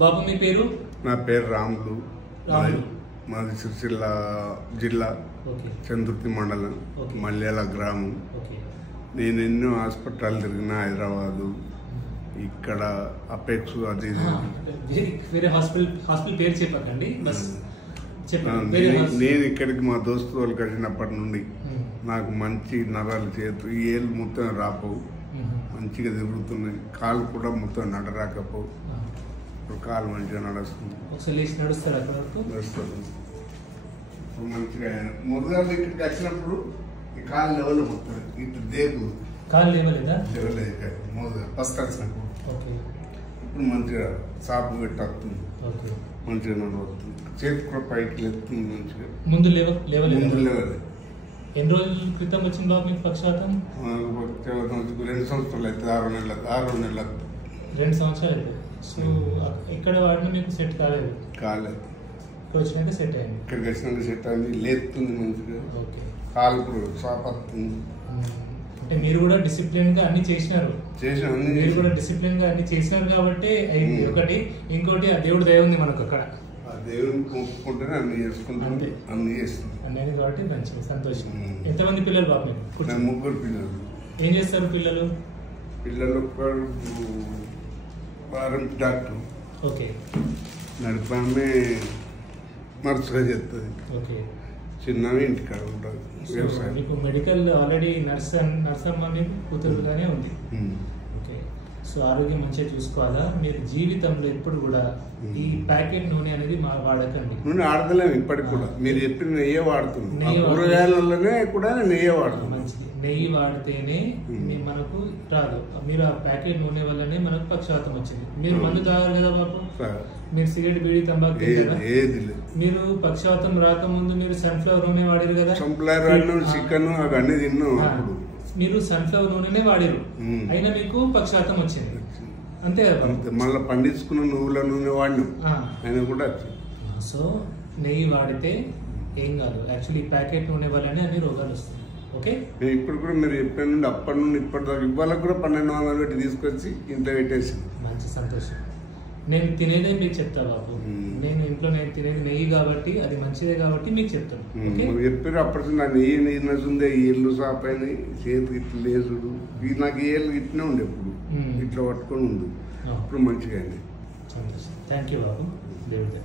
బాబు మీ పేరు? నా పేరు రాములు. మాది సిరిసిల్ల జిల్లా, చందుర్తి మండలం, మల్యాల గ్రామం. నేను ఎన్నో హాస్పిటల్ తిరిగిన, హైదరాబాదు, ఇక్కడ అపెక్స్, అది వేరే హాస్పిటల్ పేరు చెప్పకండి. నేను ఇక్కడికి మా దోస్తు వాళ్ళు కలిసినప్పటి నుండి నాకు మంచి నరాలు చేతు, ఈ ఏళ్ళు మొత్తం రాపోవు, మంచిగా తిరుగుతున్నాయి. కాలు కూడా మొత్తం నడరాకపోవు. ఇప్పుడు కాలు మంచిగా నడుస్తుంది. నడుస్తుంది ఇప్పుడు మంచిగా. ముందుగా ఇక్కడికి వచ్చినప్పుడు ఈ కాలు లెవెల్ మొత్తం ఇటు దేకు కాలు లేవలేదా? లేవలేదు మొదలు ఫస్ట్ వచ్చినప్పుడు. ఇప్పుడు మంచిగా సాపు పెట్టి వస్తుంది, మంచిగా నడుస్తుంది. చేతి కూడా పైకి లేస్తుంది మంచిగా. ముందు లేవలేదు. ఎన్ని రోజుల క్రితం వచ్చింది బాబు మీకు పక్షవాతం? 2 సంవత్సరాలు అయితే, 6 నెలలు 2 సంవత్సరాలు అయితే. సో ఇక్కడ వాడిని మీకు సెట్ కాలేదు? కాలేదు. వచ్చినాక సెట్ అయింది. ఇక్కడికి వచ్చినాక సెట్ అయింది, లేస్తుంది మంచిగా. కాలు కూడా సాపత్తుంది. అంటే మీరు కూడా డిసిప్లిన్ గా అన్ని చేసినారు. మీరు కూడా డిసిప్లిన్ గా అన్ని చేసినారు కాబట్టి అయింది ఒకటి. ఇంకోటి ఆ దేవుడు దయ ఉంది మనకు అక్కడ. దేవుడిని మొక్కుకుంటేనే అన్ని చేసుకుంటాం, అన్ని చేస్తాం అన్నీ కాబట్టి మంచిగా సంతోషం. ఎంతమంది పిల్లలు బాబు మీకు? 3 పిల్లలు. ఏం చేస్తారు పిల్లలు? వారం డాక్టర్. ఓకే. నడిపామే నర్సుగా చేస్తుంది. ఓకే. చిన్నవి ఇంటికాడ ఉంటుంది. వ్యవసాయం. మీకు మెడికల్ ఆల్రెడీ నర్స్ అమ్మ మీకు కూతురుగానే ఉంది. ఓకే. సో ఆరోగ్యం మంచిగా చూసుకోవాలా. మీరు జీవితంలో ఎప్పుడు కూడా ఈ ప్యాకెట్ నూనె అనేది వాడకండి. నూనె ఆడతలేము ఇప్పటికి కూడా. మీరు చెప్పిన నెయ్యి వాడుతున్నాం, కూరగాయలలోనే కూడా నెయ్యి వాడుతున్నాం. మంచిది. నెయ్యి వాడితేనే మనకు రాదు. మీరు ఆ ప్యాకెట్ నూనె వల్లనే మనకు పక్షవాతం వచ్చింది. మీరు మందు తాగారు కదా బాబు, మీరు సిగరెట్, బీడీ, తంబాకు తింటారా? మీరు పక్షవాతం రాకముందు మీరు సన్ఫ్లవర్ నూనె వాడారు కదా? చికెన్ అవన్నీ తిన్నాం. మీరు సన్ఫ్లవర్ నూనెనే వాడారు, అయినా మీకు పక్షవాతం వచ్చింది. అంతే కదా? మళ్ళీ పండించుకున్న నువ్వుల నూనె వాడినాం, అయినా కూడా. సో నెయ్యి వాడితే ఏం కాదు. యాక్చువల్లీ ప్యాకెట్ నూనె వల్లనే అన్ని రోగాలు వస్తాయి. ఓకే. ఇప్పుడు కూడా మీరు చెప్పిన నుండి అప్పటి నుండి ఇప్పటిదాకా ఇవాళ కూడా 1200 పెట్టి తీసుకొచ్చి ఇంట్లో పెట్టేసి. మంచి సంతోషం. నేను తినేదే మీకు చెప్తా బాబు. నేను ఇంట్లో తినేది నెయ్యి కాబట్టి, అది మంచిదే కాబట్టి మీకు చెప్తాను. చెప్పారు అప్పటి నా నెయ్యి నచ్చుందే, ఈ ఇల్లు సాప్ అయినాయి, చేతికి ఇట్లా లేసుడు, నాకు ఈ ఏళ్ళు ఇట్లనే ఉండే, ఎప్పుడు ఇట్లా పట్టుకొని ఉంది. ఇప్పుడు మంచిగా అయింది. సంతోషం. థ్యాంక్ యూ బాబు. దేవుడి